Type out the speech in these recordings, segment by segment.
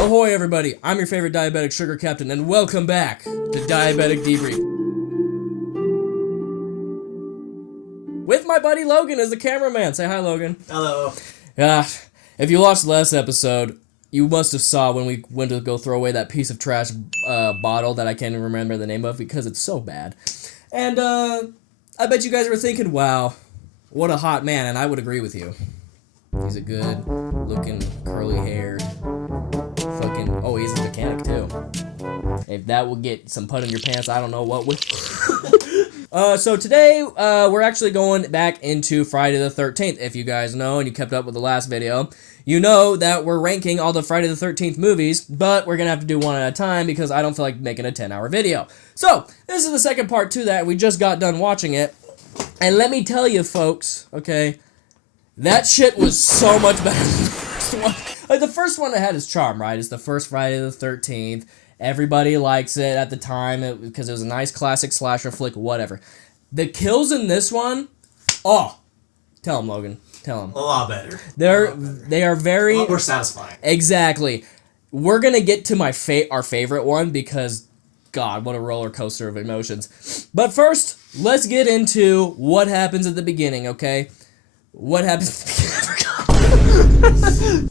Ahoy everybody, I'm your favorite diabetic sugar captain and welcome back to Diabetic Debrief. With my buddy Logan as the cameraman. Say hi, Logan. Hello. If you watched the last episode, you must have saw when we went to go throw away that piece of trash bottle that I can't even remember the name of because it's so bad. And I bet you guys were thinking, wow, what a hot man, and I would agree with you. He's a good looking, curly haired, oh, he's a mechanic too. If that will get some put in your pants, I don't know what would. So today, we're actually going back into Friday the 13th. If you guys know and you kept up with the last video, you know that we're ranking all the Friday the 13th movies, but we're gonna have to do one at a time because I don't feel like making a 10-hour video. So, this is the second part to that. We just got done watching it. And let me tell you, folks, okay, that shit was so much better than the first one. Like, the first one that had its charm, right? It's the first Friday the 13th. Everybody likes it at the time because it was a nice classic slasher flick, whatever. The kills in this one, oh, tell them, Logan. Tell them. A lot better. They are very... A lot more satisfying. Exactly. We're going to get to our favorite one because, God, what a roller coaster of emotions. But first, let's get into what happens at the beginning, okay? What happens at the beginning? I forgot.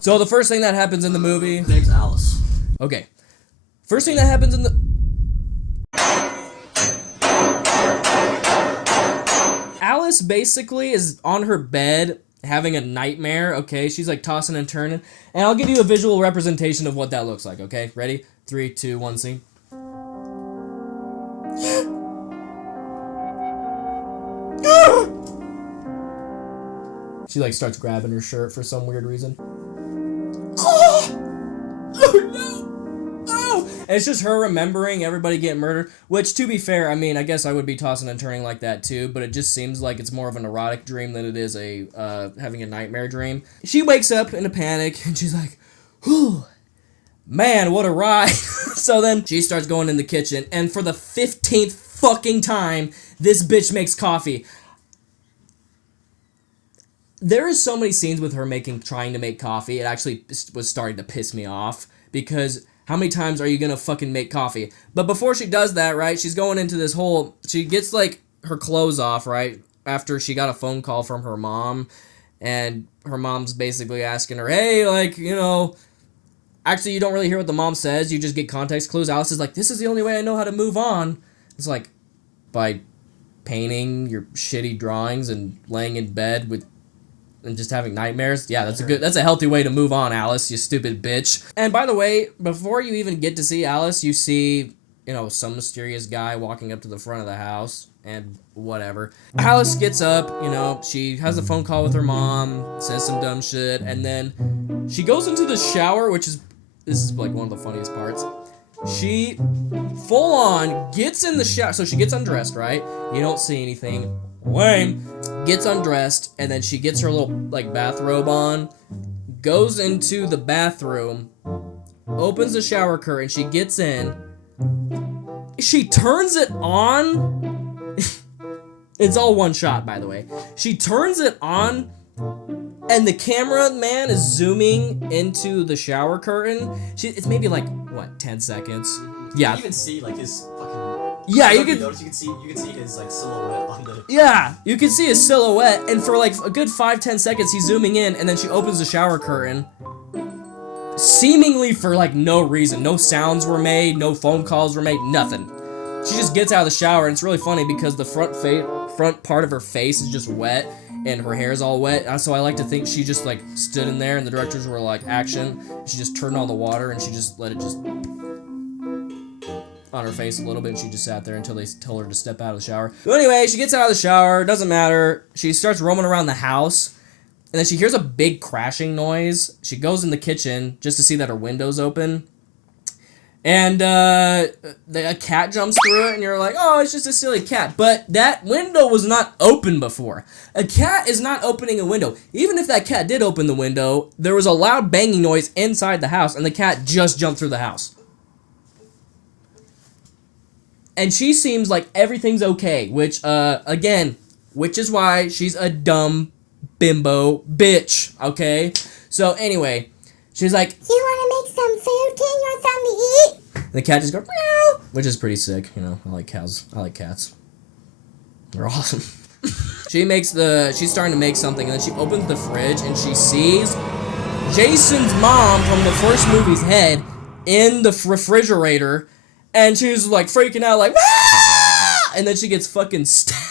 So the first thing that happens in the movie... Name's Alice. Okay. First thing that happens in the... Alice basically is on her bed having a nightmare, okay? She's like tossing and turning. And I'll give you a visual representation of what that looks like, okay? Ready? 3, 2, 1, scene. She like starts grabbing her shirt for some weird reason. Oh no! Oh! And it's just her remembering everybody getting murdered. Which, to be fair, I mean, I guess I would be tossing and turning like that too. But it just seems like it's more of an erotic dream than it is a having a nightmare dream. She wakes up in a panic and she's like, "Whew, man, what a ride!" So then she starts going in the kitchen, and for the 15th fucking time, this bitch makes coffee. There is so many scenes with her trying to make coffee. It actually was starting to piss me off because how many times are you gonna fucking make coffee? But before she does that, right, she's going into this whole, she gets like her clothes off, right, after she got a phone call from her mom, and her mom's basically asking her, hey, like, you know, actually you don't really hear what the mom says, you just get context clues. Alice is like, this is the only way I know how to move on. It's like, by painting your shitty drawings and laying in bed and just having nightmares. Yeah, that's a healthy way to move on, Alice, you stupid bitch. And by the way, before you even get to see Alice, you see, you know, some mysterious guy walking up to the front of the house and whatever. Alice gets up, you know, she has a phone call with her mom, says some dumb shit, and then she goes into the shower, this is like one of the funniest parts. She full on gets in the shower, so she gets undressed, right? You don't see anything. Lame. Gets undressed, and then she gets her little, like, bathrobe on, goes into the bathroom, opens the shower curtain, she gets in, she turns it on, it's all one shot, by the way, she turns it on, and the cameraman is zooming into the shower curtain. It's maybe, like, what, 10 seconds? Yeah. You can even see, like, his fucking... Yeah, you can see his like silhouette on the... Yeah, you can see his silhouette, and for like a good 5-10 seconds he's zooming in, and then she opens the shower curtain, seemingly for like no reason. No sounds were made, no phone calls were made, nothing. She just gets out of the shower, and it's really funny because the front part of her face is just wet, and her hair's all wet, so I like to think she just like stood in there, and the directors were like, action, she just turned on the water, and she just let it just... on her face a little bit, and she just sat there until they told her to step out of the shower. So anyway, she gets out of the shower, doesn't matter, she starts roaming around the house, and then she hears a big crashing noise. She goes in the kitchen just to see that her window's open, and a cat jumps through it, and you're like, oh, it's just a silly cat, but that window was not open before. A cat is not opening a window. Even if that cat did open the window, there was a loud banging noise inside the house, and the cat just jumped through the house. And she seems like everything's okay, which, again, which is why she's a dumb bimbo bitch, okay? So, anyway, she's like, you want to make some food, the cat just goes meow, which is pretty sick. You know, I like cows. I like cats. They're awesome. She's starting to make something, and then she opens the fridge and she sees Jason's mom from the first movie's head in the refrigerator, and she's like freaking out, like, ah! And then she gets fucking stabbed.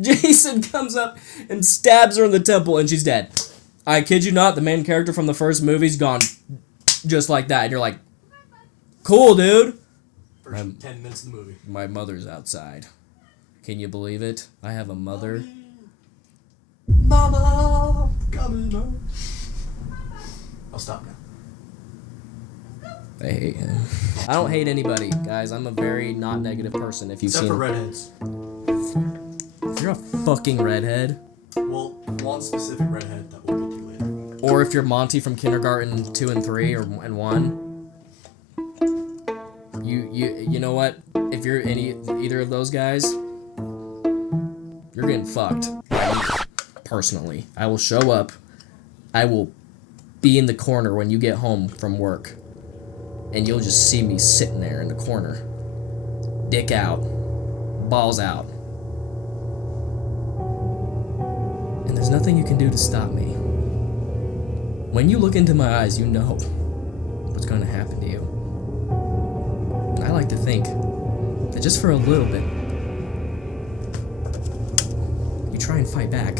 Jason comes up and stabs her in the temple, and she's dead. I kid you not, the main character from the first movie's gone just like that, and you're like, cool, dude. First 10 minutes of the movie. My mother's outside. Can you believe it? I have a mother. Mama, coming home. I'll stop now. I hate him. I don't hate anybody, guys. I'm a very not negative person. If you've Except seen, for redheads. if you're a fucking redhead, Well, one specific redhead that we'll get to later. or if you're Monty from Kindergarten 2 and 3 and 1, you know what? If you're either of those guys, you're getting fucked. Personally, I will show up. I will be in the corner when you get home from work, and you'll just see me sitting there in the corner, dick out, balls out, and there's nothing you can do to stop me. When you look into my eyes, you know what's going to happen to you. And I like to think that just for a little bit, you try and fight back.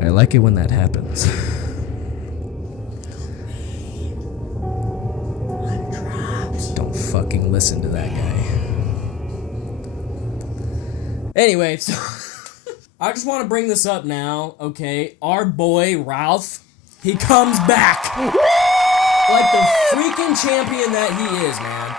I like it when that happens. I'm trapped. Don't fucking listen to that guy. Anyway, so I just want to bring this up now, okay? Our boy, Ralph, he comes back. Like the freaking champion that he is, man.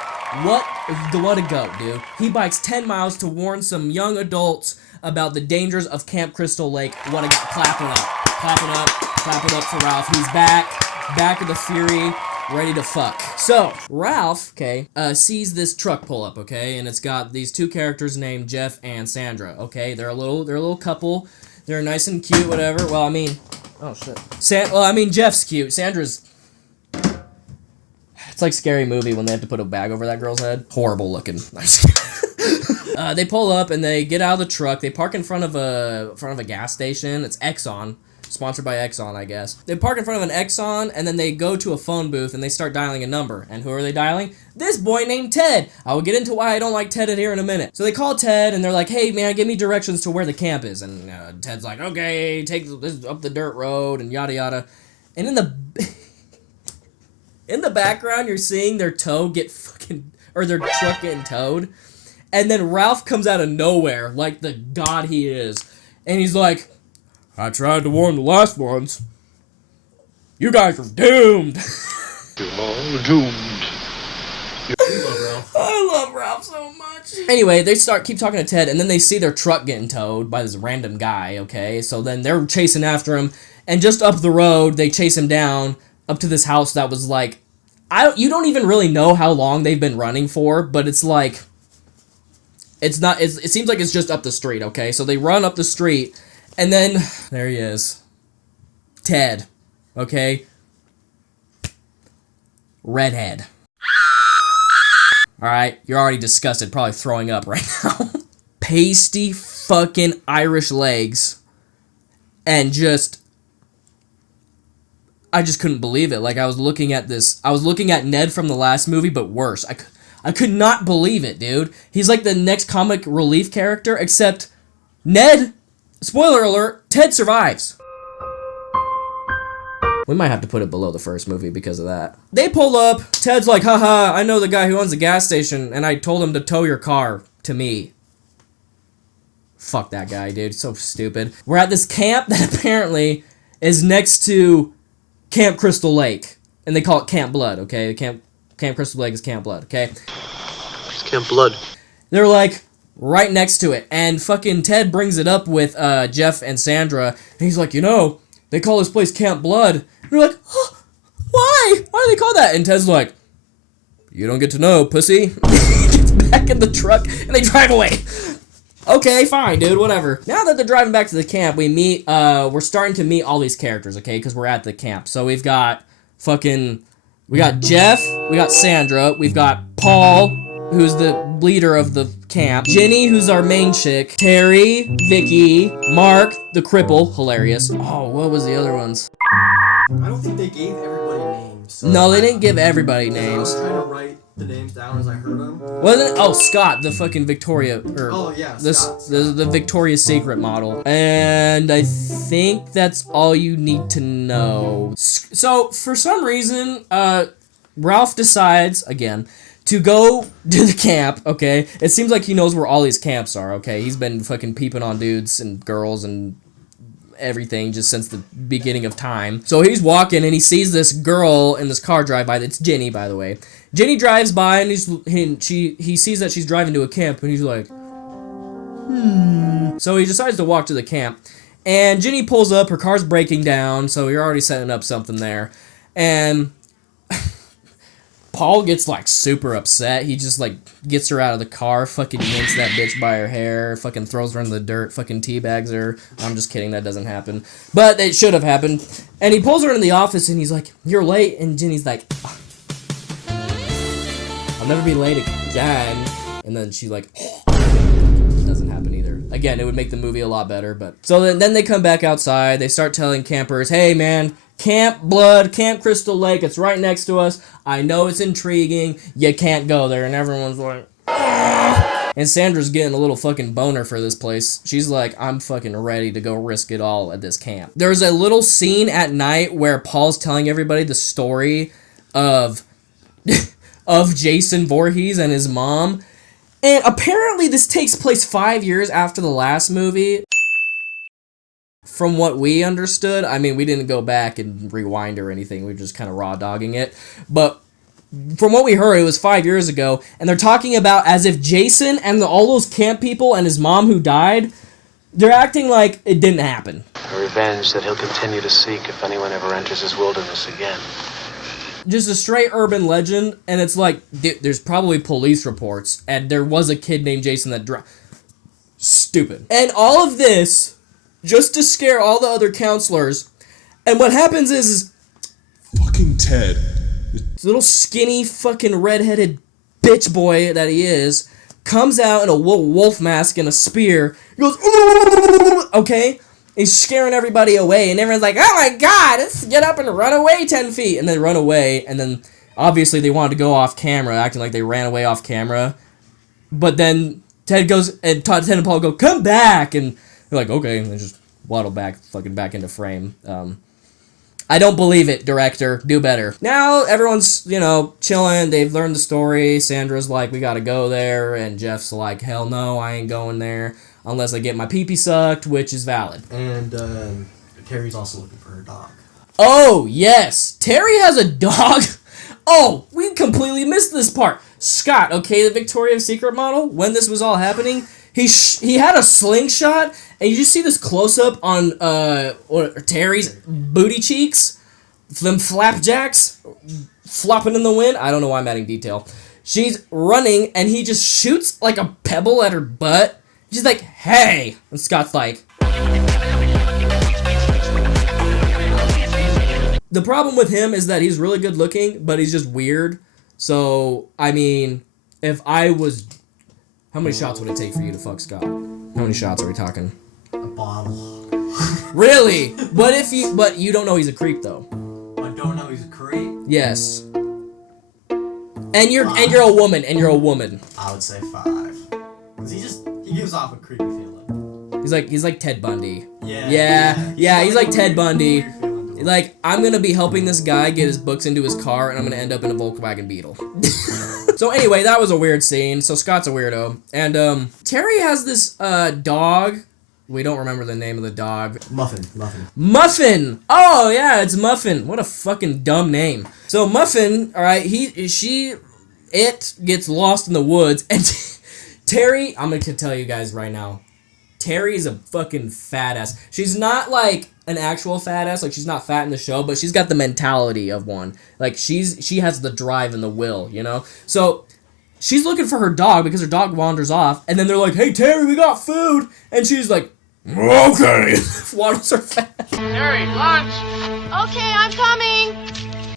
What a goat, dude. He bikes 10 miles to warn some young adults about the dangers of Camp Crystal Lake. What a clap it up. Clap it up for Ralph. He's back with the fury, ready to fuck. So, Ralph, okay, sees this truck pull up, okay, and it's got these two characters named Jeff and Sandra, okay? They're a little couple. They're nice and cute, whatever. Well, I mean, oh shit. Jeff's cute. Sandra's, it's like Scary Movie when they have to put a bag over that girl's head. Horrible looking. They pull up and they get out of the truck. They park in front of a gas station. It's Exxon. Sponsored by Exxon, I guess. They park in front of an Exxon, and then they go to a phone booth, and they start dialing a number. And who are they dialing? This boy named Ted. I will get into why I don't like Ted here in a minute. So they call Ted, and they're like, hey, man, give me directions to where the camp is. And Ted's like, okay, take this up the dirt road, and yada yada. And in the background, you're seeing their truck getting towed. And then Ralph comes out of nowhere, like the god he is. And he's like, I tried to warn the last ones. You guys are doomed. You're all doomed. I love Ralph so much. Anyway, they keep talking to Ted, and then they see their truck getting towed by this random guy, okay? So then they're chasing after him, and just up the road, they chase him down up to this house that was like, you don't even really know how long they've been running for, but it's like, it seems like it's just up the street, okay? So they run up the street, and then, there he is. Ted, okay? Redhead. Alright, you're already disgusted, probably throwing up right now. Pasty fucking Irish legs. And I just couldn't believe it. Like, I was looking at Ned from the last movie, but worse. I could not believe it, dude. He's like the next comic relief character, except Ned, spoiler alert, Ted survives. We might have to put it below the first movie because of that. They pull up, Ted's like, haha, I know the guy who owns the gas station, and I told him to tow your car to me. Fuck that guy, dude, so stupid. We're at this camp that apparently is next to Camp Crystal Lake, and they call it Camp Blood, okay? Camp Crystal Lake is Camp Blood, okay? It's Camp Blood. They're like right next to it, and fucking Ted brings it up with Jeff and Sandra, and he's like, you know, they call this place Camp Blood. And they're like, oh, why? Why do they call that? And Ted's like, you don't get to know, pussy. He gets back in the truck, and they drive away. Okay, fine, dude, whatever. Now that they're driving back to the camp, we're starting to meet all these characters, okay? Because we're at the camp. So we got Jeff, we got Sandra, we've got Paul, who's the leader of the camp, Jenny, who's our main chick, Terry, Vicky, Mark, the cripple, hilarious. Oh, what was the other ones? I don't think they gave everybody names. So No, they didn't give everybody I names. was trying to write the names down as I heard them. Wasn't it? Oh, Scott, the fucking Victoria, Oh yeah, Scott. the Victoria's Secret model. And I think that's all you need to know. So, for some reason, Ralph decides, again, to go to the camp, okay? It seems like he knows where all these camps are, okay? He's been fucking peeping on dudes and girls and everything just since the beginning of time. So he's walking and he sees this girl in this car drive by. That's Jenny, by the way. Jenny drives by and he sees that she's driving to a camp and he's like, So he decides to walk to the camp. And Jenny pulls up, her car's breaking down, so you're already setting up something there. And Paul gets, like, super upset. He just, like, gets her out of the car, fucking yanks that bitch by her hair, fucking throws her in the dirt, fucking teabags her. I'm just kidding, that doesn't happen. But it should have happened. And he pulls her in the office, and he's like, "You're late." And Jenny's like, "I'll never be late again." And then she, like, doesn't happen either. Again, it would make the movie a lot better, but... So then they come back outside, they start telling campers, "Hey, man, Camp Blood, Camp Crystal Lake, it's right next to us. I know it's intriguing. You can't go there." And everyone's like, "Ugh." And Sandra's getting a little fucking boner for this place. She's like, "I'm fucking ready to go risk it all at this camp." There's a little scene at night where Paul's telling everybody the story of of Jason Voorhees and his mom. And apparently this takes place 5 years after the last movie. From what we understood, I mean, we didn't go back and rewind or anything. We were just kind of raw dogging it. But from what we heard, it was 5 years ago. And they're talking about as if Jason and all those camp people and his mom who died, they're acting like it didn't happen. A revenge that he'll continue to seek if anyone ever enters his wilderness again. Just a straight urban legend. And it's like, there's probably police reports. And there was a kid named Jason that drowned. Stupid. And all of this... just to scare all the other counselors. And what happens is fucking Ted. This little skinny fucking redheaded bitch boy that he is comes out in a wolf mask and a spear. He goes, okay? He's scaring everybody away, and everyone's like, "Oh my god, let's get up and run away 10 feet." And they run away, and then obviously they wanted to go off camera, acting like they ran away off camera. But then Ted goes, and Ted and Paul go, "Come back!" And they're like, "Okay," and they just waddle back into frame. I don't believe it, director. Do better. Now, everyone's, chilling. They've learned the story. Sandra's like, "We gotta go there." And Jeff's like, "Hell no, I ain't going there unless I get my pee-pee sucked," which is valid. And Terry's also looking for her dog. Oh, yes. Terry has a dog. Oh, we completely missed this part. Scott, okay, the Victoria's Secret model, when this was all happening... He had a slingshot, and you just see this close-up on Terry's booty cheeks, them flapjacks flopping in the wind. I don't know why I'm adding detail. She's running, and he just shoots like a pebble at her butt. She's like, "Hey!" And Scott's like... The problem with him is that he's really good looking, but he's just weird. So, I mean, if I was... How many shots would it take for you to fuck Scott? How many shots are we talking? A bottle. Really? But you don't know he's a creep though. I don't know he's a creep. Yes. And you're a woman. I would say 5. 'Cause he gives off a creepy feeling. He's like Ted Bundy. Yeah. He's like Ted Bundy. Weird feeling to him. Like, I'm gonna be helping this guy get his books into his car, and I'm gonna end up in a Volkswagen Beetle. So anyway, that was a weird scene. So Scott's a weirdo. And Terry has this dog. We don't remember the name of the dog. Muffin! Oh yeah, it's Muffin. What a fucking dumb name. So Muffin, alright, it gets lost in the woods, and Terry, I'm gonna tell you guys right now, Terry is a fucking fat ass. She's not like an actual fat ass, like she's not fat in the show, but she's got the mentality of one. Like she has the drive and the will, So she's looking for her dog because her dog wanders off, and then they're like, "Hey Terry, we got food," and she's like, "Okay," waddles her fast. Terry, lunch! Okay, I'm coming!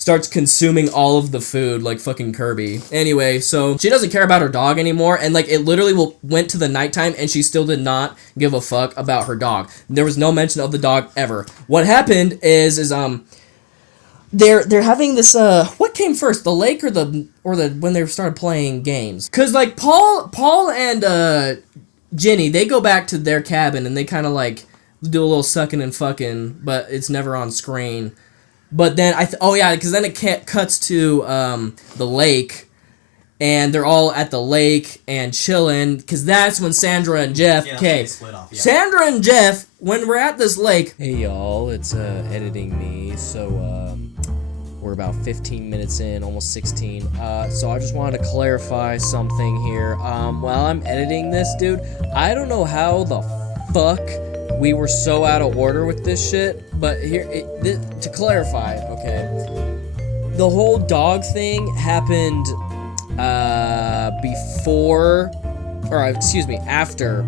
Starts consuming all of the food like fucking Kirby. Anyway, so she doesn't care about her dog anymore, and like it literally went to the nighttime and she still did not give a fuck about her dog. There was no mention of the dog ever. What happened is they're having this what came first, the lake or the when they started playing games? Cause like Paul and Ginny, they go back to their cabin and they kind of like do a little sucking and fucking, but it's never on screen. But then because then it cuts to the lake, and they're all at the lake and chilling, because that's when Sandra and Jeff. Okay, Sandra and Jeff, when we're at this lake. Hey y'all, it's editing me, so we're about 15 minutes in, almost 16. So I just wanted to clarify something here. While I'm editing this, dude, I don't know how the fuck we were so out of order with this shit, but here, to clarify, okay, the whole dog thing happened after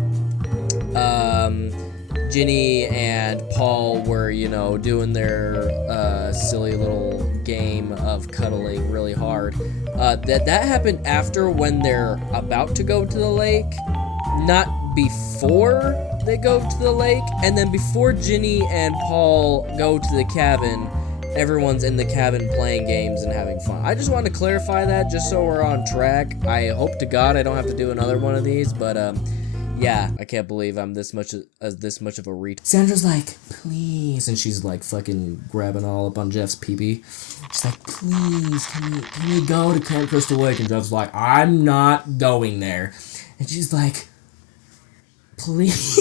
Ginny and Paul were, doing their silly little game of cuddling really hard. That happened after, when they're about to go to the lake, not before they go to the lake. And then before Ginny and Paul go to the cabin, everyone's in the cabin playing games and having fun. I just wanted to clarify that just so we're on track. I hope to God I don't have to do another one of these, but yeah, I can't believe I'm this much of a retard. Sandra's like, please, and she's like fucking grabbing all up on Jeff's pee-pee. She's like, please, can you go to Camp Crystal Lake? And Jeff's like, I'm not going there. And she's like, please.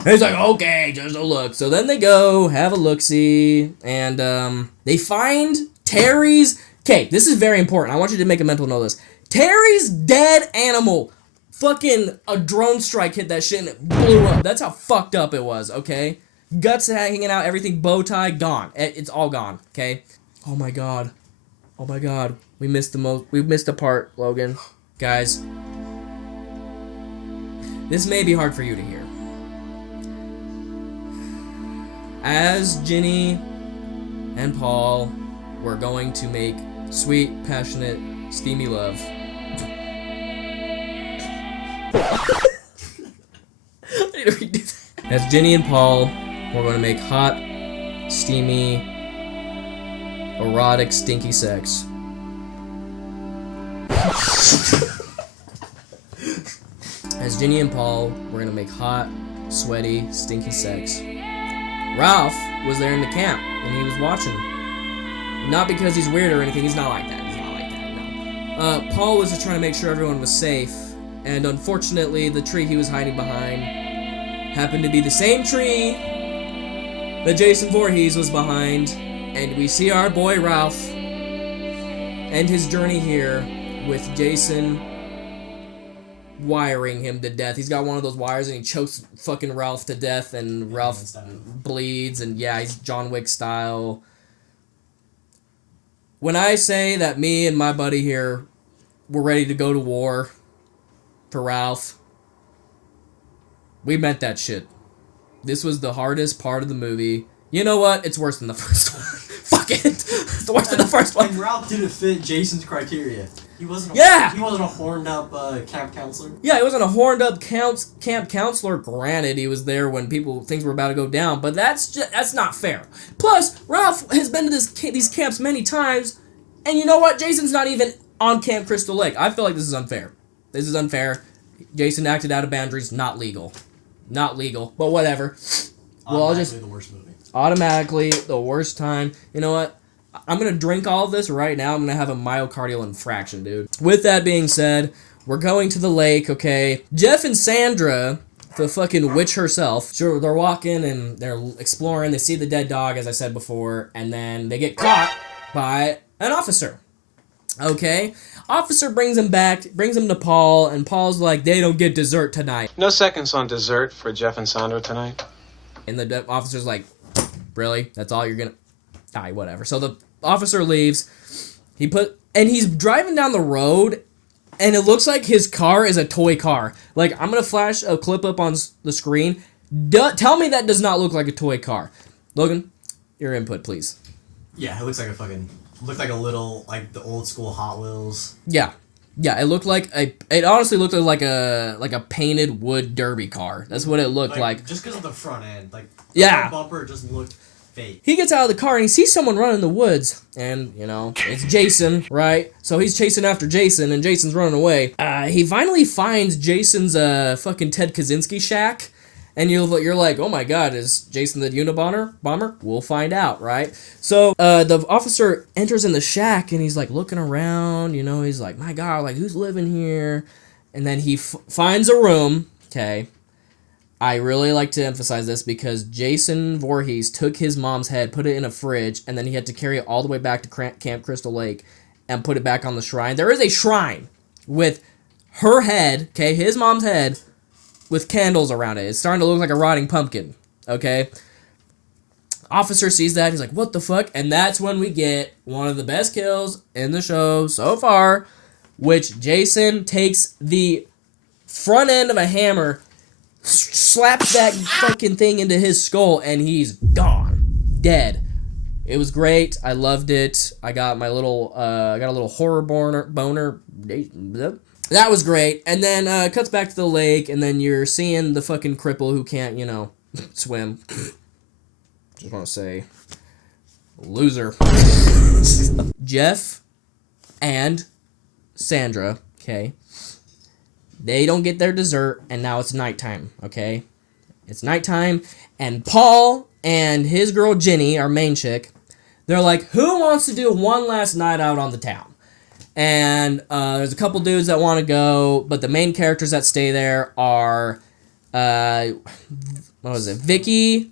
And he's like, okay, just a look. So then they go, have a look-see, and they find Terry's... Okay, this is very important. I want you to make a mental note of this. Terry's dead animal. Fucking a drone strike hit that shit and it blew up. That's how fucked up it was, okay? Guts hanging out, everything, bow tie, gone. It's all gone, okay? Oh my god. Oh my god. We missed a part, Logan. Guys. This may be hard for you to hear. As Ginny and Paul were going to make sweet, passionate, steamy love. I need to redo that. As Ginny and Paul were going to make hot, steamy, erotic, stinky sex. As Ginny and Paul were going to make hot, sweaty, stinky sex, Ralph was there in the camp, and he was watching. Not because he's weird or anything, he's not like that, no. Paul was just trying to make sure everyone was safe, and unfortunately, the tree he was hiding behind happened to be the same tree that Jason Voorhees was behind, and we see our boy Ralph end his journey here with Jason wiring him to death. He's got one of those wires and he chokes fucking Ralph to death, and Ralph bleeds, and yeah, he's John Wick style. When I say that me and my buddy here were ready to go to war for Ralph, we meant that shit. This was the hardest part of the movie. You know what? It's worse than the first one. Fuck it. It's worse than the first one. And Ralph didn't fit Jason's criteria. He wasn't a horned up camp counselor. Yeah, he wasn't a horned up camp counselor. Granted, he was there when things were about to go down, but that's not fair. Plus, Ralph has been to these camps many times, and you know what? Jason's not even on Camp Crystal Lake. I feel like this is unfair. This is unfair. Jason acted out of boundaries. Not legal. Not legal. But whatever. Automatically the worst movie. Automatically the worst time. You know what? I'm going to drink all of this right now. I'm going to have a myocardial infarction, dude. With that being said, we're going to the lake, okay? Jeff and Sandra, the fucking witch herself, sure, they're walking and they're exploring. They see the dead dog, as I said before, and then they get caught by an officer. Okay? Officer brings him to Paul, and Paul's like, they don't get dessert tonight. No seconds on dessert for Jeff and Sandra tonight. And the officer's like, really? That's all you're gonna... Alright, whatever. So the officer leaves. He's driving down the road, And it looks like his car is a toy car. Like, I'm going to flash a clip up on the screen. Tell me that does not look like a toy car. Logan, your input, please. Yeah, it looks like a little, like, the old school Hot Wheels. Yeah. Yeah, it looked like it honestly looked like a painted wood derby car. That's what it looked like. Just because of the front end. Like, the front bumper just looked fake. He gets out of the car and he sees someone running in the woods. And, you know, it's Jason, right? So he's chasing after Jason and Jason's running away. He finally finds Jason's fucking Ted Kaczynski shack. And you're like, oh my god, is Jason the Unabomber? We'll find out, right? So the officer enters in the shack and he's like looking around, you know, he's like, my god, like who's living here? And then he finds a room, okay? I really like to emphasize this because Jason Voorhees took his mom's head, put it in a fridge, and then he had to carry it all the way back to Camp Crystal Lake and put it back on the shrine. There is a shrine with her head, okay, his mom's head, with candles around it. It's starting to look like a rotting pumpkin, okay? Officer sees that, he's like, what the fuck? And that's when we get one of the best kills in the show so far, which Jason takes the front end of a hammer, slaps that fucking thing into his skull, and he's gone. Dead. It was great. I loved it. I got my little, I got a little horror boner. That was great. And then cuts back to the lake, and then you're seeing the fucking cripple who can't, you know, swim. Just want to say, loser. Jeff and Sandra, okay, they don't get their dessert, and now it's nighttime, okay? It's nighttime, and Paul and his girl Jenny, our main chick, they're like, who wants to do one last night out on the town? And there's a couple dudes that want to go, but the main characters that stay there are, what was it? Vicky,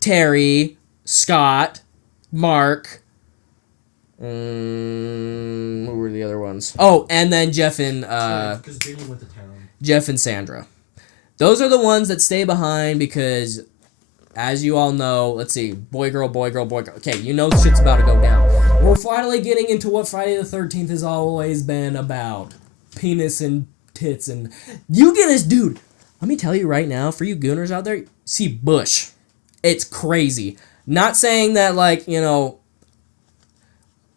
Terry, Scott, Mark. Who were the other ones? Oh, and then Jeff and Because Jenny went to town. Jeff and Sandra. Those are the ones that stay behind because, as you all know, let's see, boy, girl, boy, girl, boy, girl. Okay, you know shit's about to go down. We're finally getting into what Friday the 13th has always been about. Penis and tits and... You get us, dude. Let me tell you right now, for you gooners out there, see Bush. It's crazy. Not saying that, like, you know...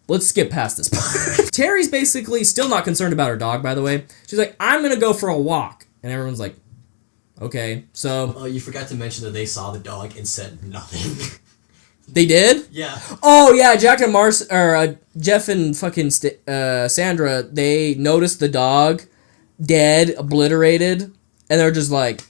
Let's skip past this part. Terry's basically still not concerned about her dog, by the way. She's like, I'm gonna go for a walk. And everyone's like, okay, so... Oh, you forgot to mention that they saw the dog and said nothing. They did? Yeah. Oh, yeah, Jeff and fucking Sandra, they noticed the dog dead, obliterated, and they're just like,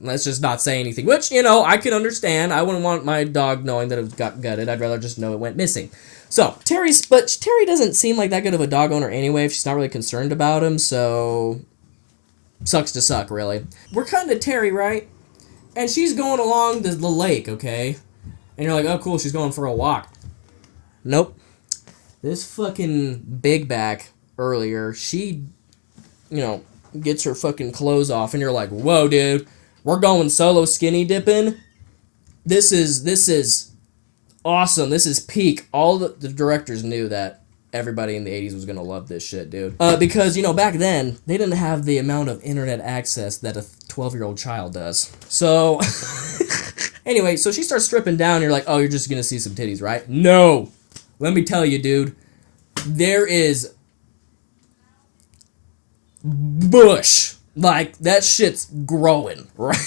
let's just not say anything. Which, you know, I can understand. I wouldn't want my dog knowing that it got gutted. I'd rather just know it went missing. So, Terry doesn't seem like that good of a dog owner anyway if she's not really concerned about him, so... Sucks to suck, really. We're cutting to Terry, right? And she's going along the lake, okay? And you're like, oh, cool, she's going for a walk. Nope. This fucking big back earlier, she, you know, gets her fucking clothes off, and you're like, whoa, dude, we're going solo skinny dipping? This is awesome. This is peak. All the directors knew that everybody in the 80s was gonna love this shit, dude. Because, you know, back then, they didn't have the amount of internet access that a 12-year-old child does. So, anyway, so she starts stripping down, and you're like, oh, you're just gonna see some titties, right? No! Let me tell you, dude. There is... bush. Like, that shit's growing, right?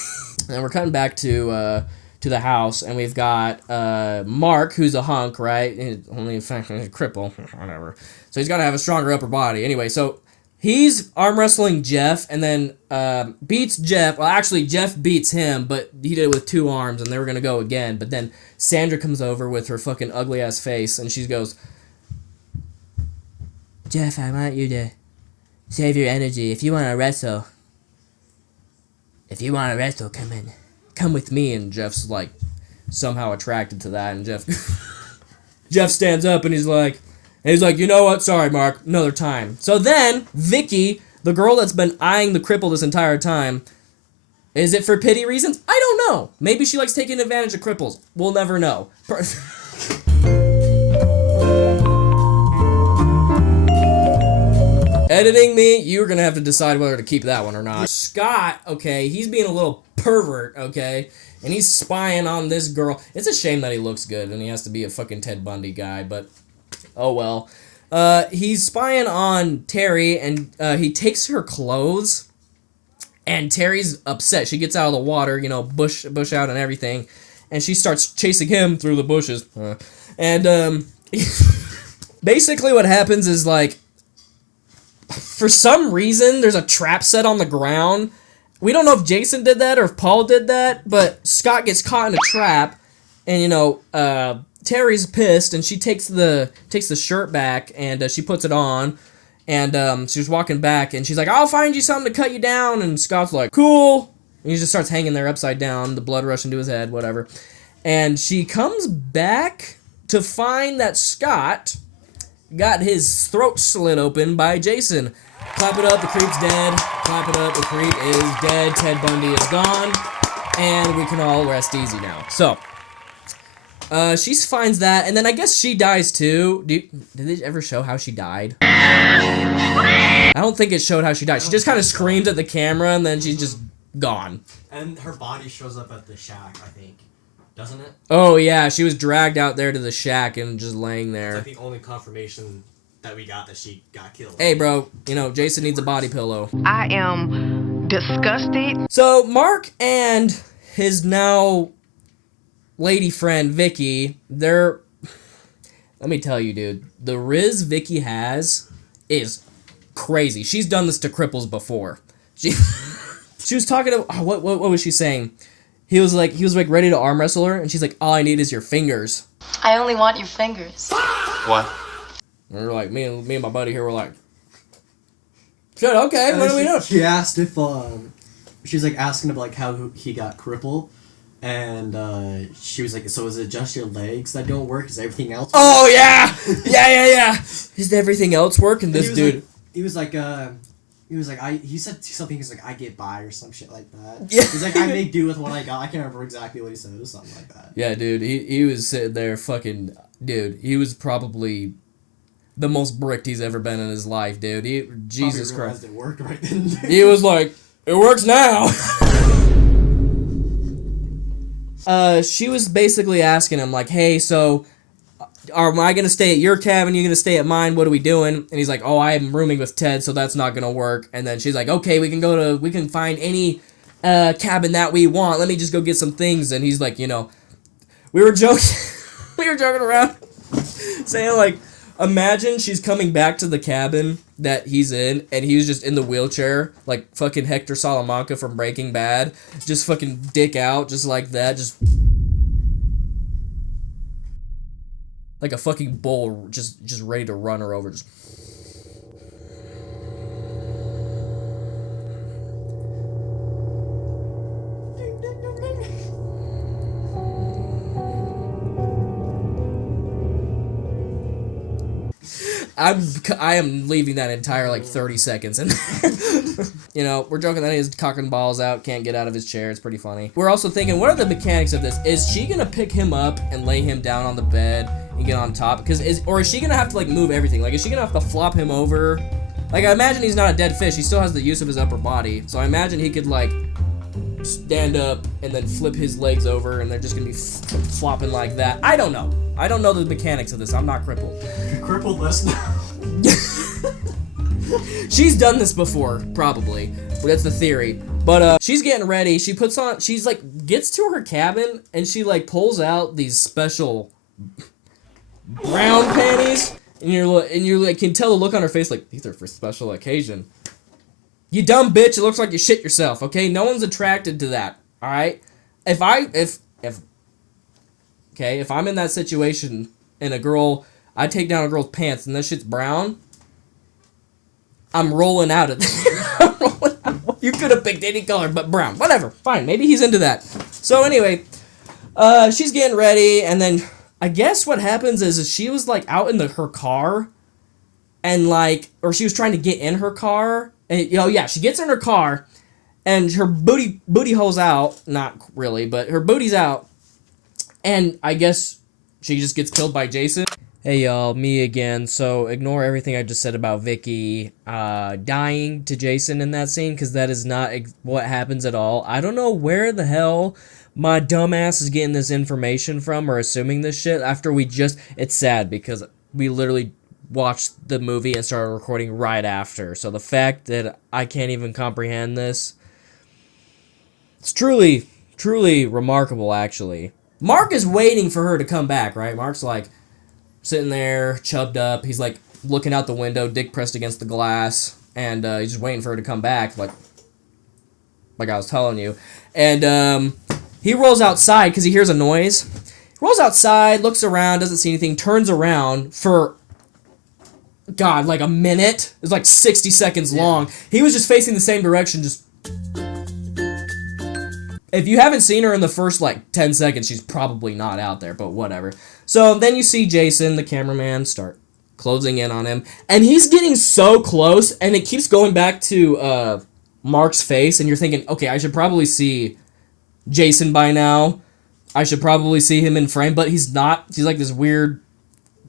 And we're cutting back to the house, and we've got Mark, who's a hunk, right? Only in fact he's a cripple, whatever. So he's got to have a stronger upper body. Anyway, so he's arm wrestling Jeff, and then beats Jeff. Well, actually, Jeff beats him, but he did it with 2 arms, and they were gonna go again. But then Sandra comes over with her fucking ugly ass face, and she goes, "Jeff, I want you to save your energy. If you want to wrestle, come with me." And Jeff's like somehow attracted to that, and Jeff stands up and he's like, you know what? Sorry, Mark, another time. So then Vicky, the girl that's been eyeing the cripple this entire time, is it for pity reasons? I don't know. Maybe she likes taking advantage of cripples. We'll never know. Editing me, you're gonna have to decide whether to keep that one or not. Scott, okay, he's being a little pervert, okay, and he's spying on this girl. It's a shame that he looks good and he has to be a fucking Ted Bundy guy, but oh well. He's spying on Terry, and he takes her clothes, and Terry's upset. She gets out of the water, you know, bush out and everything, and she starts chasing him through the bushes. And basically what happens is, like, for some reason, there's a trap set on the ground. We don't know if Jason did that or if Paul did that, but Scott gets caught in a trap, and, you know, Terry's pissed, and she takes the shirt back, and she puts it on, and she's walking back, and she's like, I'll find you something to cut you down, and Scott's like, cool, and he just starts hanging there upside down, the blood rushing to his head, whatever, and she comes back to find that Scott got his throat slit open by Jason. Clap it up, the creep's dead. Clap it up, the creep is dead. Ted Bundy is gone, and we can all rest easy now. So, she finds that, and then I guess she dies too. Did they ever show how she died? I don't think it showed how she died. She just kind of screams at the camera, and then she's just gone. And her body shows up at the shack, I think. Doesn't it? Oh, yeah, she was dragged out there to the shack and just laying there. It's like the only confirmation that we got that she got killed. Hey, bro, you know, Jason needs a body pillow. I am disgusted. So, Mark and his now lady friend, Vicky, they're... Let me tell you, dude, the riz Vicky has is crazy. She's done this to cripples before. She was talking to... What was she saying? He was like ready to arm wrestle her, and she's like, all I need is your fingers. I only want your fingers. What? And we're like, me and my buddy here were like, shit, okay, what do we do? She asked if, she was like asking him like how he got crippled, and she was like, so is it just your legs that don't work? Is everything else work? Oh, yeah! Yeah. Does everything else work? And this dude... He said something, he's like, I get by or some shit like that. Yeah. He's like, I make do with what I got. I can't remember exactly what he said. It was something like that. Yeah, dude, he was sitting there fucking... Dude, he was probably the most bricked he's ever been in his life, dude. Jesus Christ. It worked right then. He was like, it works now. She was basically asking him, like, hey, so... Am I going to stay at your cabin? You going to stay at mine? What are we doing? And he's like, oh, I'm rooming with Ted, so that's not going to work. And then she's like, okay, we can find any cabin that we want. Let me just go get some things. And he's like, you know, we were joking around saying, like, imagine she's coming back to the cabin that he's in, and he was just in the wheelchair, like fucking Hector Salamanca from Breaking Bad, just fucking dick out, just like that, just... like a fucking bull, just ready to run her over. Just... I am leaving that entire, like, 30 seconds in there. You know, we're joking that he's cocking balls out, can't get out of his chair. It's pretty funny. We're also thinking, what are the mechanics of this? Is she gonna pick him up and lay him down on the bed and get on top? Or is she gonna have to, like, move everything? Like, is she gonna have to flop him over? Like, I imagine he's not a dead fish. He still has the use of his upper body. So I imagine he could, like, stand up and then flip his legs over, and they're just gonna be flopping like that. I don't know. I don't know the mechanics of this. I'm not crippled. You're crippled, listen. She's done this before, probably. But that's the theory. But she's getting ready. She's like gets to her cabin, and she like pulls out these special brown panties, and you're like can tell the look on her face like these are for special occasion. You dumb bitch! It looks like you shit yourself. Okay, no one's attracted to that. All right. If I'm in that situation and I take down a girl's pants and that shit's brown, I'm rolling out of there. You could have picked any color but brown. Whatever. Fine. Maybe he's into that. So anyway, she's getting ready, and then I guess what happens is she was like out in her car, and like, or she was trying to get in her car, and she gets in her car, and her booty hole's out. Not really, but her booty's out, and I guess she just gets killed by Jason. Hey y'all, me again. So ignore everything I just said about Vicky dying to Jason in that scene, because that is not what happens at all. I don't know where the hell my dumbass is getting this information from or assuming this shit after we just... It's sad because we literally watched the movie and started recording right after. So the fact that I can't even comprehend this, it's truly, truly remarkable, actually. Mark is waiting for her to come back, right? Mark's like... sitting there, chubbed up. He's like looking out the window, dick pressed against the glass, and he's just waiting for her to come back, like I was telling you. And he rolls outside because he hears a noise. He rolls outside, looks around, doesn't see anything, turns around for, God, like a minute. It was like 60 seconds long. He was just facing the same direction, just... If you haven't seen her in the first, 10 seconds, she's probably not out there, but whatever. So then you see Jason, the cameraman, start closing in on him, and he's getting so close, and it keeps going back to Mark's face, and you're thinking, okay, I should probably see Jason by now. I should probably see him in frame, but he's not. He's like this weird,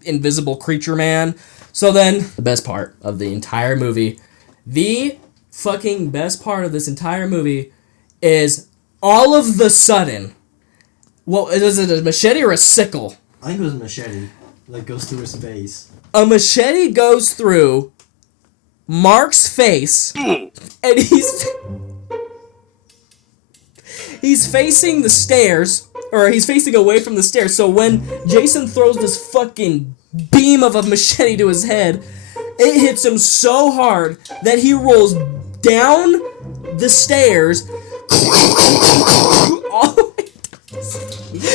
invisible creature man. So then, the best part of the entire movie, the fucking best part of this entire movie is... all of the sudden, well, is it a machete or a sickle? I think it was a machete that goes through his face. A machete goes through Mark's face, and he's facing the stairs, or he's facing away from the stairs, so when Jason throws this fucking beam of a machete to his head, it hits him so hard that he rolls down the stairs.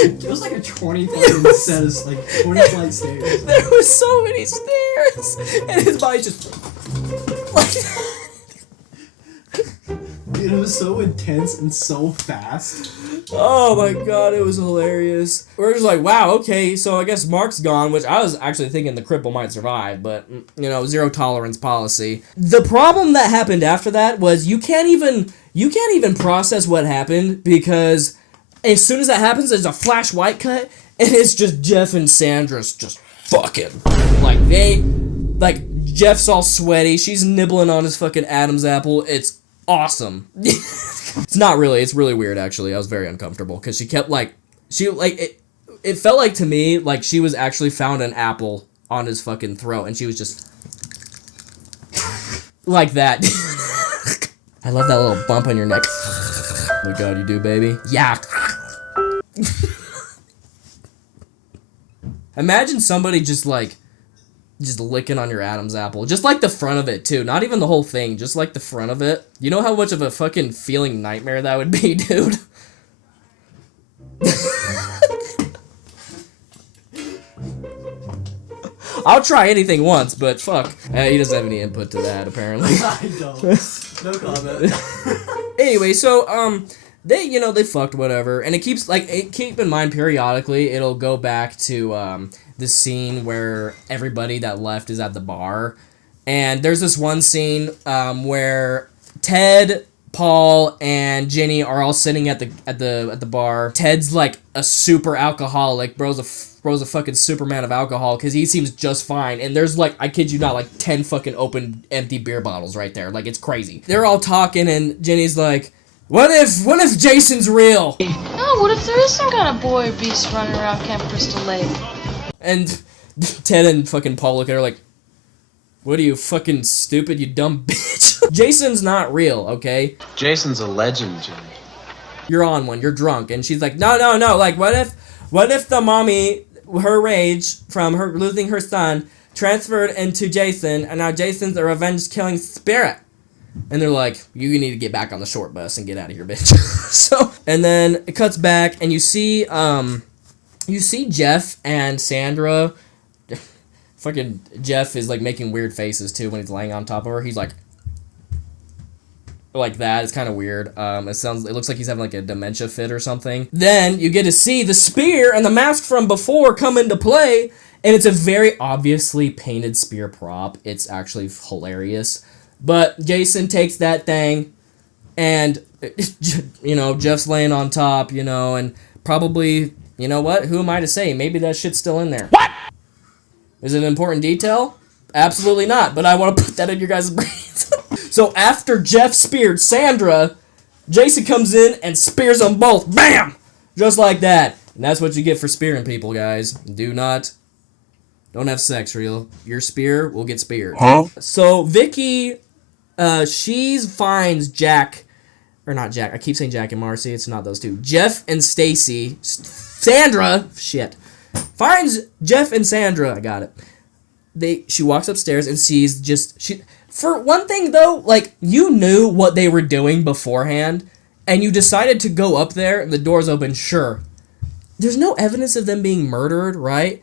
It was like a 20 fucking set of 20 flight stairs. There was so many stairs, and his body's just like Dude, it was so intense and so fast. oh my god, it was hilarious. We're just like, wow, okay, so I guess Mark's gone, which I was actually thinking the cripple might survive, but, zero tolerance policy. The problem that happened after that was you can't even process what happened, because as soon as that happens, there's a flash white cut, and it's just Jeff and Sandra's just fucking. Jeff's all sweaty, she's nibbling on his fucking Adam's apple, it's awesome. It's not really, it's really weird, actually. I was very uncomfortable, because she kept, it felt like to me, like she was actually found an apple on his fucking throat, and she was just like that. I love that little bump on your neck. Oh my god, you do, baby? Yeah. Imagine somebody just licking on your Adam's apple. Just like the front of it, too. Not even the whole thing, just like the front of it. You know how much of a fucking feeling nightmare that would be, dude? I'll try anything once, but fuck. He doesn't have any input to that, apparently. I don't. No comment. Anyway, so, they fucked, whatever, and it keeps, keep in mind, periodically, it'll go back to, the scene where everybody that left is at the bar, and there's this one scene, where Ted, Paul, and Jenny are all sitting at the bar. Ted's, a super alcoholic, bro's a fucking Superman of alcohol, because he seems just fine, and there's, I kid you not, 10 fucking open, empty beer bottles right there, it's crazy. They're all talking, and Jenny's like, what if Jason's real? No, what if there is some kind of boy or beast running around Camp Crystal Lake? And Ted and fucking Paul look at her like, what are you, fucking stupid, you dumb bitch? Jason's not real, okay? Jason's a legend, Jimmy. You're on one, you're drunk. And she's like, no, what if the mommy, her rage from her losing her son, transferred into Jason, and now Jason's a revenge-killing spirit? And they're like, you need to get back on the short bus and get out of here, bitch. So, and then it cuts back, and you see Jeff and Sandra. Fucking Jeff is, making weird faces, too, when he's laying on top of her. He's like that. It's kind of weird. It looks like he's having, a dementia fit or something. Then you get to see the spear and the mask from before come into play, and it's a very obviously painted spear prop. It's actually hilarious. But Jason takes that thing, and, Jeff's laying on top, and probably, you know what? Who am I to say? Maybe that shit's still in there. What? Is it an important detail? Absolutely not, but I want to put that in your guys' brains. So after Jeff speared Sandra, Jason comes in and spears them both. Bam! Just like that. And that's what you get for spearing people, guys. Don't have sex, or your spear will get speared. Huh? So Vicky, she finds Jack, or not Jack. I keep saying Jack and Marcy. It's not those two. Jeff and Stacy. Sandra, shit, finds Jeff and Sandra. I got it. She walks upstairs and sees for one thing though, like, you knew what they were doing beforehand, and you decided to go up there and the door's open. Sure, there's no evidence of them being murdered, right?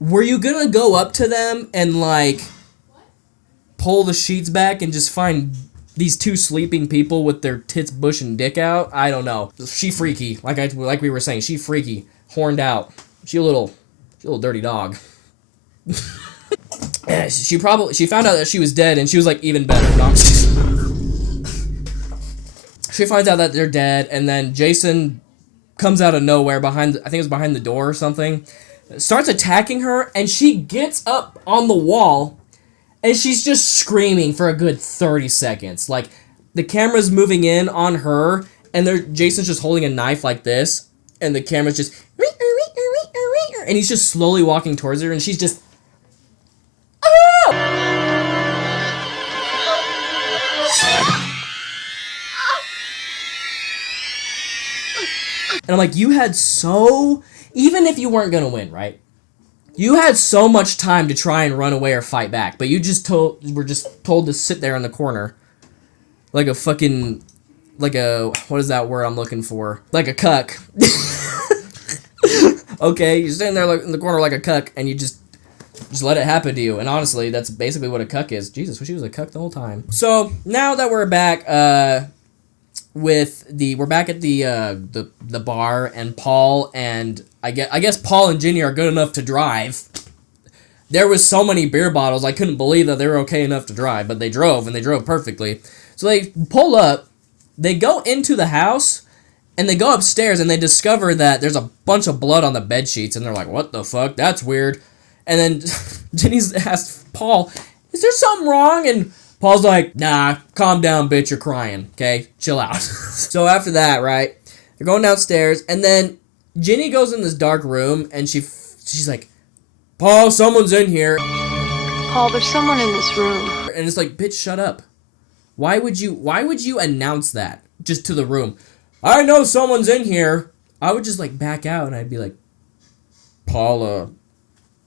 Were you gonna go up to them and, like, pull the sheets back and just find these two sleeping people with their tits, bush, and dick out? I don't know. She freaky, like we were saying. She freaky, horned out. She a little dirty dog. She found out that she was dead, and she was like, even better. No, she finds out that they're dead, and then Jason comes out of nowhere I think it was behind the door or something, starts attacking her, and she gets up on the wall, and she's just screaming for a good 30 seconds. Like, the camera's moving in on her, and Jason's just holding a knife like this, and the camera's just, and he's just slowly walking towards her, and she's just, and I'm like, even if you weren't gonna win, right? You had so much time to try and run away or fight back, but you were just told to sit there in the corner. Like a fucking, what is that word I'm looking for? Like a cuck. Okay, you're sitting there in the corner like a cuck, and you just let it happen to you. And honestly, that's basically what a cuck is. Jesus, wish he was a cuck the whole time. So, now that we're back, we're back at the bar, and Paul and I guess Paul and Ginny are good enough to drive. There was so many beer bottles, I couldn't believe that they were okay enough to drive, but they drove, and they drove perfectly. So they pull up, they go into the house, and they go upstairs, and they discover that there's a bunch of blood on the bed sheets, and they're like, what the fuck, that's weird. And then Ginny's asked Paul, is there something wrong? And Paul's like, nah, calm down, bitch, you're crying, okay? Chill out. So after that, right, they're going downstairs, and then Ginny goes in this dark room, and she's like, Paul, someone's in here. Paul, there's someone in this room. And it's like, bitch, shut up. Why would you announce that just to the room? I know someone's in here. I would just, like, back out, and I'd be like, Paul,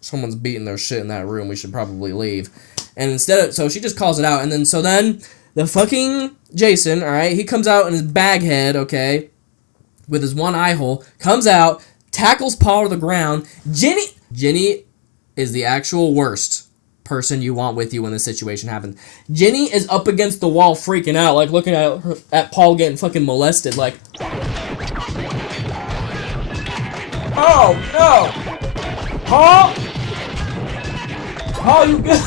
someone's beating their shit in that room. We should probably leave. And so she just calls it out. And then the fucking Jason, all right, he comes out in his bag head, okay, with his one eye hole, comes out, tackles Paul to the ground. Ginny is the actual worst person you want with you when this situation happens. Ginny is up against the wall freaking out, like looking at Paul getting fucking molested, like, oh, no! Paul, you good?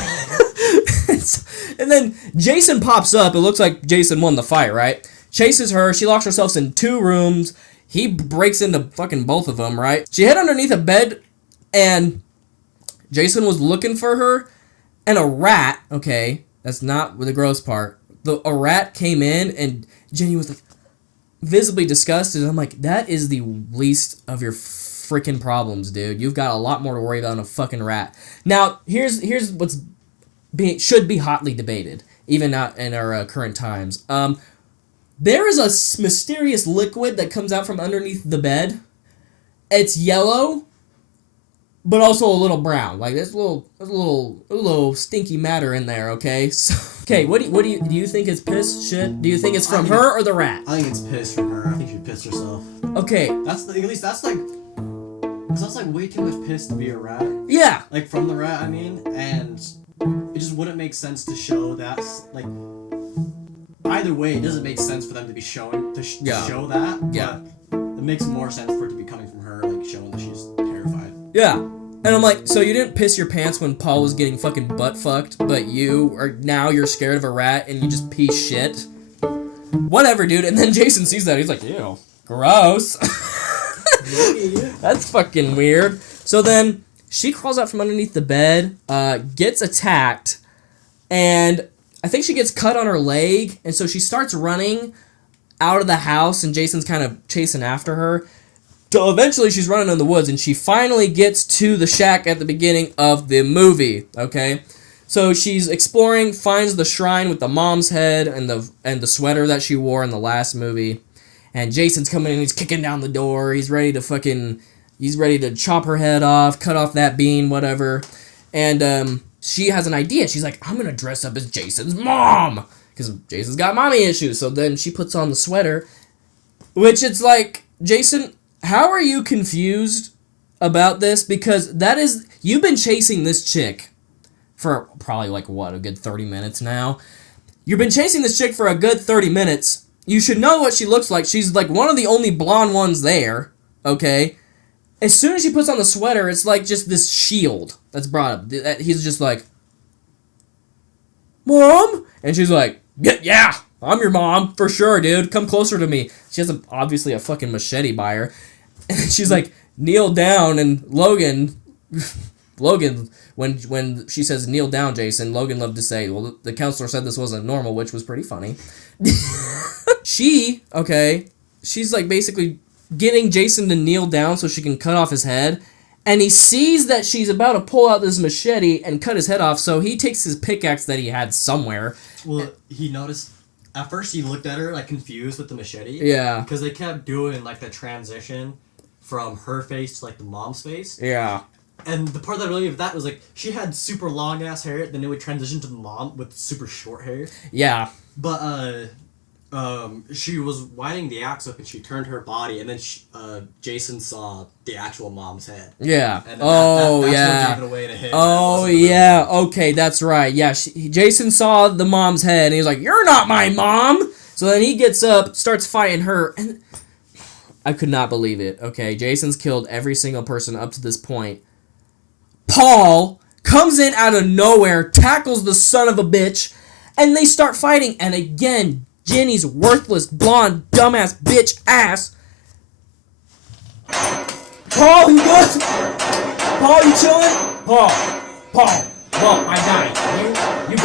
And then Jason pops up. It looks like Jason won the fight, right? Chases her. She locks herself in 2 rooms. He breaks into fucking both of them, right? She hid underneath a bed, and Jason was looking for her, and a rat, okay, that's not the gross part. A rat came in, and Jenny was like visibly disgusted. And I'm like, that is the least of your freaking problems, dude. You've got a lot more to worry about than a fucking rat. Now, here's what's should be hotly debated, even not in our current times. There is a mysterious liquid that comes out from underneath the bed. It's yellow, but also a little brown. Like, there's a little stinky matter in there. Okay, okay. What do you think is piss shit? Do you think it's from her or the rat? I think it's piss from her. I think she pissed herself. Okay, That's like way too much piss to be a rat. yeah. Like, from the rat, I mean, and it just wouldn't make sense to show that, like, either way, it doesn't make sense for them to be showing, to show that. Yeah. But it makes more sense for it to be coming from her, like, showing that she's terrified. Yeah. And I'm like, so you didn't piss your pants when Paul was getting fucking butt fucked, but you're scared of a rat and you just pee shit? Whatever, dude. And then Jason sees that. He's like, ew, gross. That's fucking weird. So then she crawls out from underneath the bed, gets attacked, and I think she gets cut on her leg, and so she starts running out of the house, and Jason's kind of chasing after her. So eventually she's running in the woods, and she finally gets to the shack at the beginning of the movie, okay? So she's exploring, finds the shrine with the mom's head and the sweater that she wore in the last movie. And Jason's coming in, he's kicking down the door, he's ready to chop her head off, cut off that bean, whatever. And she has an idea. She's like, I'm gonna dress up as Jason's mom! Because Jason's got mommy issues. So then she puts on the sweater, which it's like, Jason, how are you confused about this? Because you've been chasing this chick for probably a good 30 minutes now. You've been chasing this chick for a good 30 minutes. You should know what she looks like. She's like one of the only blonde ones there, okay? As soon as she puts on the sweater, it's like just this shield that's brought up. He's just like, Mom? And she's like, yeah, I'm your mom, for sure, dude. Come closer to me. She has obviously a fucking machete by her. And she's like, kneel down, and Logan, when she says kneel down, Jason, Logan loved to say, well, the counselor said this wasn't normal, which was pretty funny. She's like basically getting Jason to kneel down so she can cut off his head, and he sees that she's about to pull out this machete and cut his head off, so he takes his pickaxe that he had somewhere. Well, he noticed, at first he looked at her, like, confused with the machete. Yeah. Because they kept doing, like, the transition from her face to, like, the mom's face. Yeah. And the part that really of that was, like, she had super long-ass hair, then it would transition to the mom with super short hair. Yeah. But, she was winding the axe up and she turned her body, and then Jason saw the actual mom's head. Yeah. And What gave it away to him. Oh, yeah. Okay, that's right. Yeah, Jason saw the mom's head, and he was like, you're not my mom! So then he gets up, starts fighting her, and I could not believe it. Okay, Jason's killed every single person up to this point. Paul comes in out of nowhere, tackles the son of a bitch, and they start fighting, and again, Jenny's worthless, blonde, dumbass bitch ass. Paul, you good? Paul, you chilling? Paul, I died. You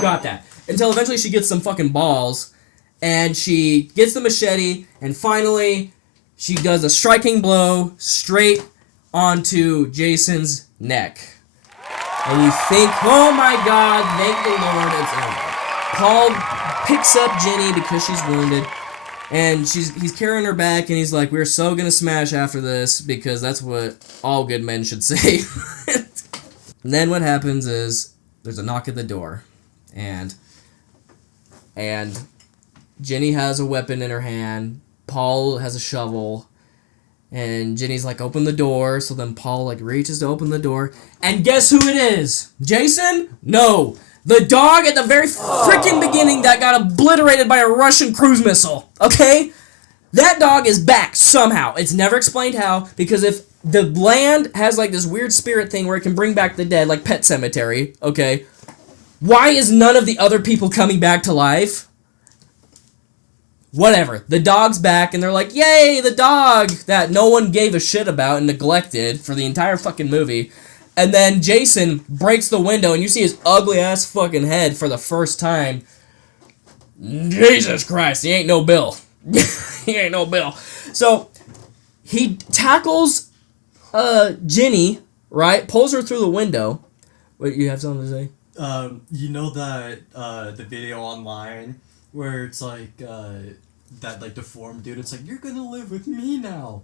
got that. Until eventually she gets some fucking balls, and she gets the machete, and finally she does a striking blow straight onto Jason's neck. And you think, oh my God, thank the Lord, it's over. Paul picks up Jenny because she's wounded, and he's carrying her back, and he's like, we're so gonna smash after this, because that's what all good men should say. And then what happens is, there's a knock at the door, and Jenny has a weapon in her hand, Paul has a shovel, and Jenny's like, open the door, so then Paul like reaches to open the door, and guess who it is? Jason? No. The dog at the very freaking beginning that got obliterated by a Russian cruise missile, okay? That dog is back somehow. It's never explained how, because if the land has like this weird spirit thing where it can bring back the dead, like Pet Cemetery, okay? Why is none of the other people coming back to life? Whatever. The dog's back, and they're like, yay, the dog that no one gave a shit about and neglected for the entire fucking movie. And then Jason breaks the window, and you see his ugly-ass fucking head for the first time. Jesus Christ, he ain't no Bill. He ain't no Bill. So, he tackles Jenny, right? Pulls her through the window. Wait, you have something to say? You know that, the video online where it's like, that, like, deformed dude, it's like, you're gonna live with me now.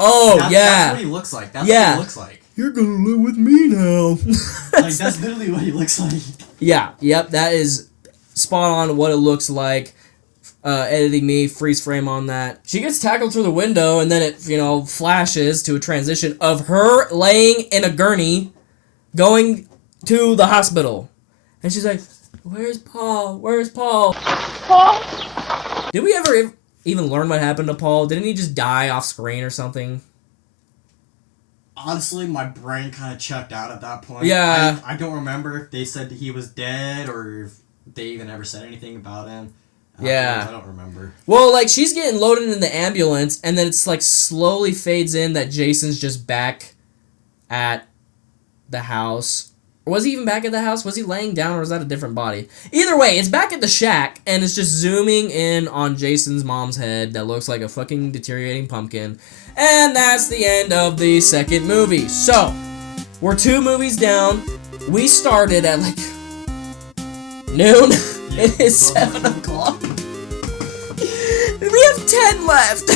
Oh, yeah. That's what he looks like. That's what he looks like. You're gonna live with me now. Like, that's literally what he looks like. Yeah, yep, that is spot on what it looks like. Editing me, freeze frame on that. She gets tackled through the window, and then it, flashes to a transition of her laying in a gurney, going to the hospital. And she's like, where's Paul? Where's Paul? Paul? Did we ever even learn what happened to Paul? Didn't he just die off screen or something? Honestly, my brain kind of checked out at that point. Yeah. I don't remember if they said that he was dead or if they even ever said anything about him. Yeah. I don't remember. Well, like, she's getting loaded in the ambulance, and then it's, like, slowly fades in that Jason's just back at the house. Or was he even back at the house? Was he laying down, or was that a different body? Either way, it's back at the shack, and it's just zooming in on Jason's mom's head that looks like a fucking deteriorating pumpkin. And that's the end of the second movie. So, we're 2 movies down. We started at like noon. It is 7 o'clock. We have 10 left.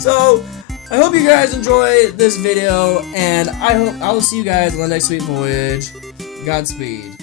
So, I hope you guys enjoy this video, and I will see you guys on the next Sweet Voyage. Godspeed.